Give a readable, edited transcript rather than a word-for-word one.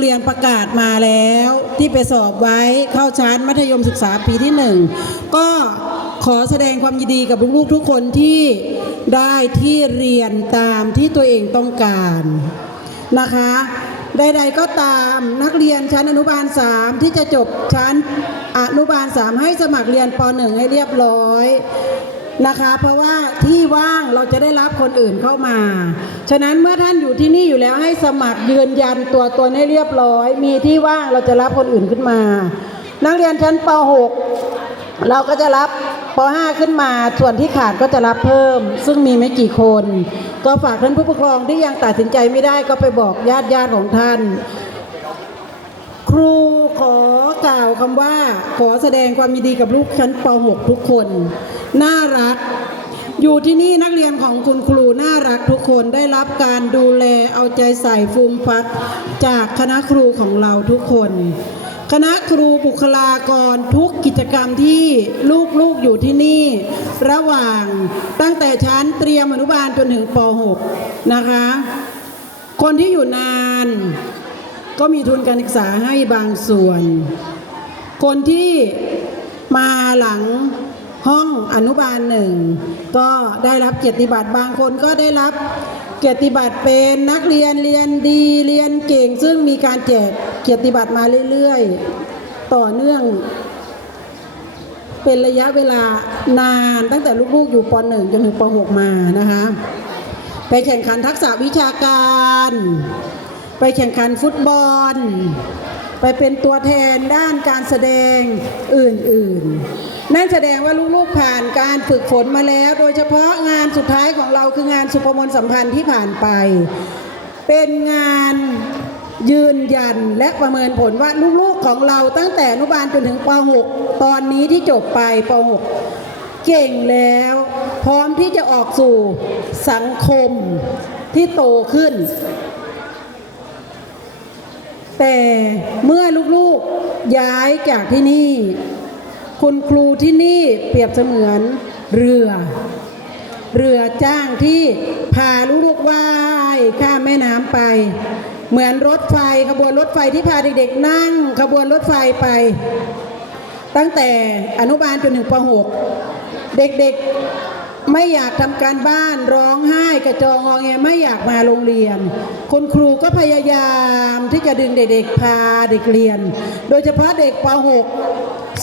เรียนประกาศมาแล้วที่ไปสอบไว้เข้าชั้นมัธยมศึกษาปีที่1ก็ขอแสดงความยินดีกับลูกๆทุกคนที่ได้ที่เรียนตามที่ตัวเองต้องการนะคะใดๆก็ตามนักเรียนชั้นอนุบาล3ที่จะจบชั้นอนุบาล3ให้สมัครเรียนป.1 ให้เรียบร้อยนะคะเพราะว่าที่ว่างเราจะได้รับคนอื่นเข้ามาฉะนั้นเมื่อท่านอยู่ที่นี่อยู่แล้วให้สมัครยืนยันตัวตนให้เรียบร้อยมีที่ว่างเราจะรับคนอื่นขึ้นมานักเรียนชั้นป.6 เราก็จะรับป.5 ขึ้นมาส่วนที่ขาดก็จะรับเพิ่มซึ่งมีไม่กี่คนก็ฝากท่านผู้ปกครองที่ยังตัดสินใจไม่ได้ก็ไปบอกญาติของท่านครูขอกล่าวคำว่าขอแสดงความยินดีกับลูกชั้นป.6 ทุกคนน่ารักอยู่ที่นี่นักเรียนของคุณครูน่ารักทุกคนได้รับการดูแลเอาใจใส่ฟูมฟักจากคณะครูของเราทุกคนคณะครูบุคลากรทุกกิจกรรมที่ลูกๆอยู่ที่นี่ระหว่างตั้งแต่ชั้นเตรียมอนุบาลจนถึงป.6 นะคะคนที่อยู่นานก็มีทุนการศึกษาให้บางส่วนคนที่มาหลังห้องอนุบาล1ก็ได้รับเกียรติบัตรบางคนก็ได้รับเกียรติบัตรเป็นนักเรียนเรียนดีเรียนเก่งซึ่งมีการแจกเกียรติบัตรมาเรื่อยๆต่อเนื่องเป็นระยะเวลานานตั้งแต่ลูกๆอยู่ป.1 จนถึงป.6 มานะคะไปแข่งขันทักษะวิชาการไปแข่งขันฟุตบอลไปเป็นตัวแทนด้านการแสดงอื่นๆนั่นแสดงว่าลูกๆผ่านการฝึกฝนมาแล้วโดยเฉพาะงานสุดท้ายของเราคืองานสุภมนต์สัมพันธ์ที่ผ่านไปเป็นงานยืนยันและประเมินผลว่าลูกๆของเราตั้งแต่อนุบาลจนถึงป.6 ตอนนี้ที่จบไปป.6 เก่งแล้วพร้อมที่จะออกสู่สังคมที่โตขึ้นแต่เมื่อลูกๆย้ายจากที่นี่คุณครูที่นี่เปรียบเสมือนเรือจ้างที่พาลูกๆว่ายข้ามแม่น้ำไปเหมือนรถไฟขบวนรถไฟที่พาเด็กๆนั่งขบวนรถไฟไปตั้งแต่อนุบาลจนถึงป.6 เด็กๆไม่อยากทำการบ้านร้องไห้กระจองงอแงไม่อยากมาโรงเรียนคุณครูก็พยายามที่จะดึงเด็กๆพาเด็กเรียนโดยเฉพาะเด็กป.6